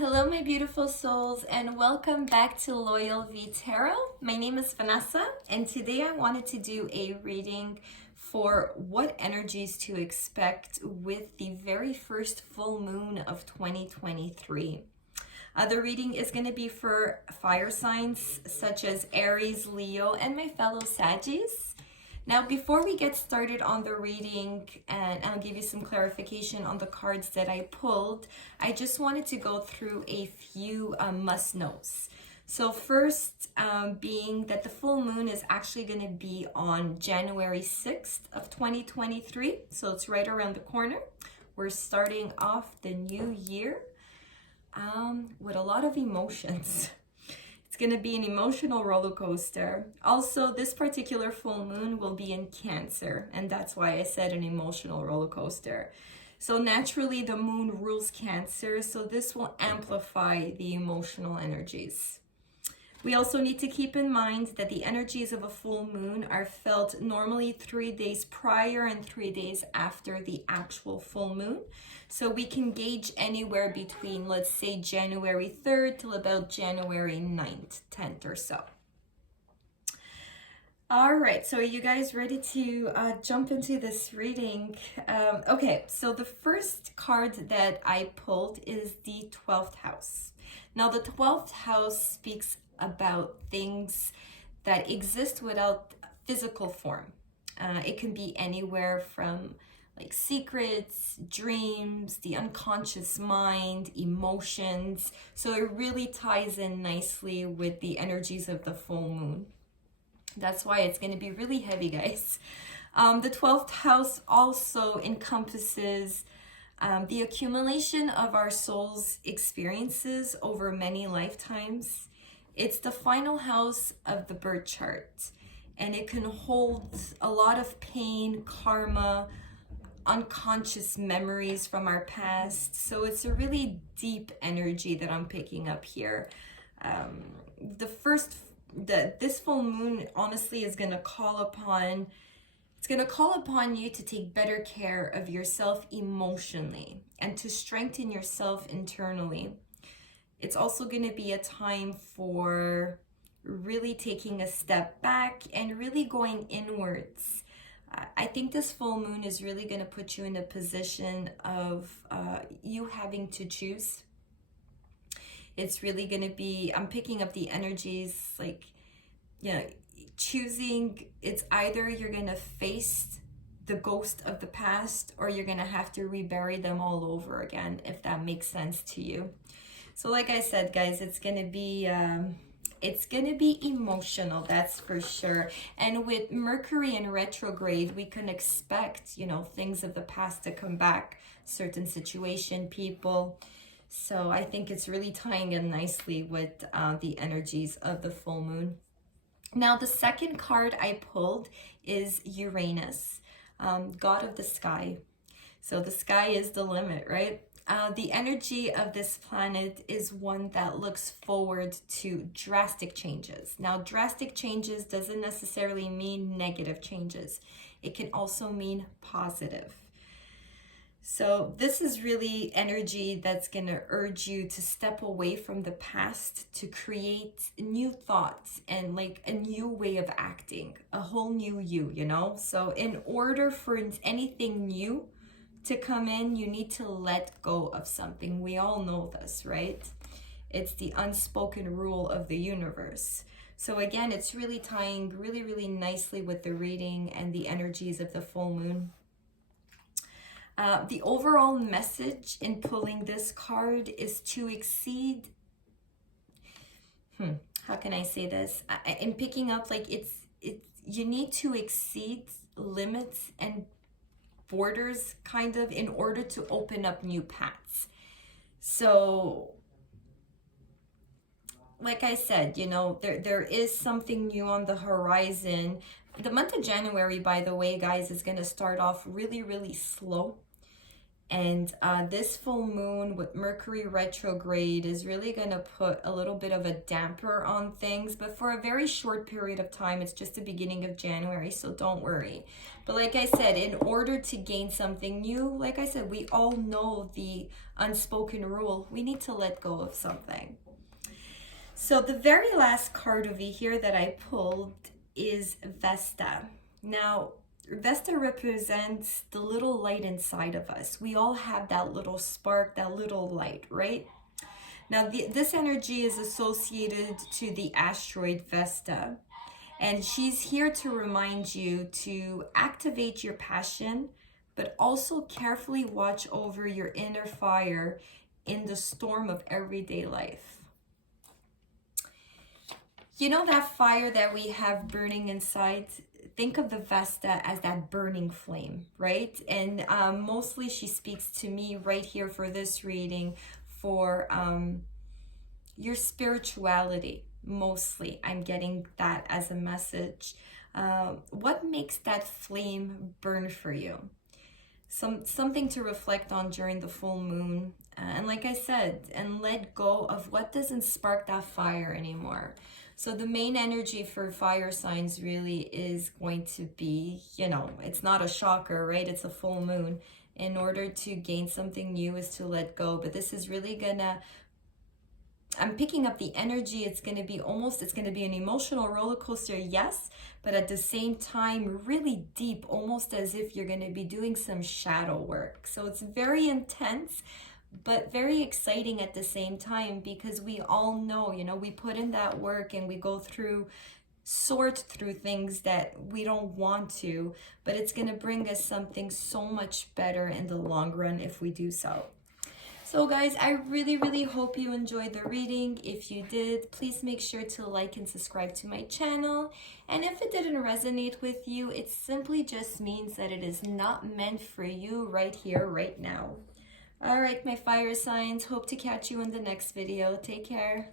Hello, my beautiful souls, and welcome back to Loyal V Tarot. My name is Vanessa, and today I wanted to do a reading for what energies to expect with the very first full moon of 2023. The reading is going to be for fire signs such as Aries, Leo, and my fellow Saggies. Now, before we get started on the reading, and I'll give you some clarification on the cards that I pulled, I just wanted to go through a few must-knows. So first, being that the full moon is actually going to be on January 6th of 2023. So it's right around the corner. We're starting off the new year with a lot of emotions. It's going to be an emotional roller coaster. Also, this particular full moon will be in Cancer, and that's why I said an emotional roller coaster. So naturally, the moon rules Cancer, so this will amplify the emotional energies. We also need to keep in mind that the energies of a full moon are felt normally 3 days prior and 3 days after the actual full moon. So we can gauge anywhere between, let's say, January 3rd till about January 9th, 10th or so. All right, so are you guys ready to jump into this reading? Okay, so the first card that I pulled is the 12th house. Now, the 12th house speaks about things that exist without physical form. It can be anywhere from like secrets, dreams, the unconscious mind, emotions. So it really ties in nicely with the energies of the full moon. That's why it's going to be really heavy, guys. The 12th house also encompasses the accumulation of our soul's experiences over many lifetimes. It's the final house of the birth chart, and it can hold a lot of pain, karma, unconscious memories from our past. So it's a really deep energy that I'm picking up here. This full moon honestly is going to call upon you to take better care of yourself emotionally and to strengthen yourself internally. It's also going to be a time for really taking a step back and really going inwards. I think this full moon is really going to put you in a position of you having to choose. It's really going to be, I'm picking up the energies like, choosing. It's either you're going to face the ghost of the past or you're going to have to rebury them all over again, if that makes sense to you. So like I said, guys, it's going to be emotional, that's for sure. And with Mercury in retrograde, we can expect, things of the past to come back, certain situation, people. So I think it's really tying in nicely with the energies of the full moon. Now, the second card I pulled is Uranus, god of the sky. So the sky is the limit, right? The energy of this planet is one that looks forward to drastic changes. Now, drastic changes doesn't necessarily mean negative changes. It can also mean positive. So this is really energy that's going to urge you to step away from the past to create new thoughts and like a new way of acting, a whole new you, So in order for anything new to come in, you need to let go of something. We all know this, right? It's the unspoken rule of the universe. So again, it's really tying really, really nicely with the reading and the energies of the full moon. The overall message in pulling this card is to exceed, how can I say this? In picking up, like you need to exceed limits and borders kind of in order to open up new paths. So like I said, there is something new on the horizon. The month of January, by the way, guys, is going to start off really, really slow. And this full moon with Mercury retrograde is really going to put a little bit of a damper on things, but for a very short period of time. It's just the beginning of January, so don't worry. But like I said, in order to gain something new, like I said, we all know the unspoken rule. We need to let go of something. So the very last card over here that I pulled is Vesta. Now, Vesta represents the little light inside of us. We all have that little spark, that little light, right? Now, this energy is associated to the asteroid Vesta, and she's here to remind you to activate your passion, but also carefully watch over your inner fire in the storm of everyday life. You know that fire that we have burning inside? Think of the Vesta as that burning flame, right? And mostly she speaks to me right here for this reading for your spirituality. Mostly, I'm getting that as a message. What makes that flame burn for you? Something to reflect on during the full moon. And like I said, and let go of what doesn't spark that fire anymore. So the main energy for fire signs really is going to be, it's not a shocker, right? It's a full moon. In order to gain something new is to let go. But this is really gonna, I'm picking up the energy. It's going to be an emotional roller coaster, yes, but at the same time, really deep, almost as if you're going to be doing some shadow work. So it's very intense, but very exciting at the same time, because we all know, we put in that work and we go through, sort through things that we don't want to, but it's going to bring us something so much better in the long run if we do so. So guys, I really, really hope you enjoyed the reading. If you did, please make sure to like and subscribe to my channel. And if it didn't resonate with you, it simply just means that it is not meant for you right here, right now. All right, my fire signs, hope to catch you in the next video. Take care.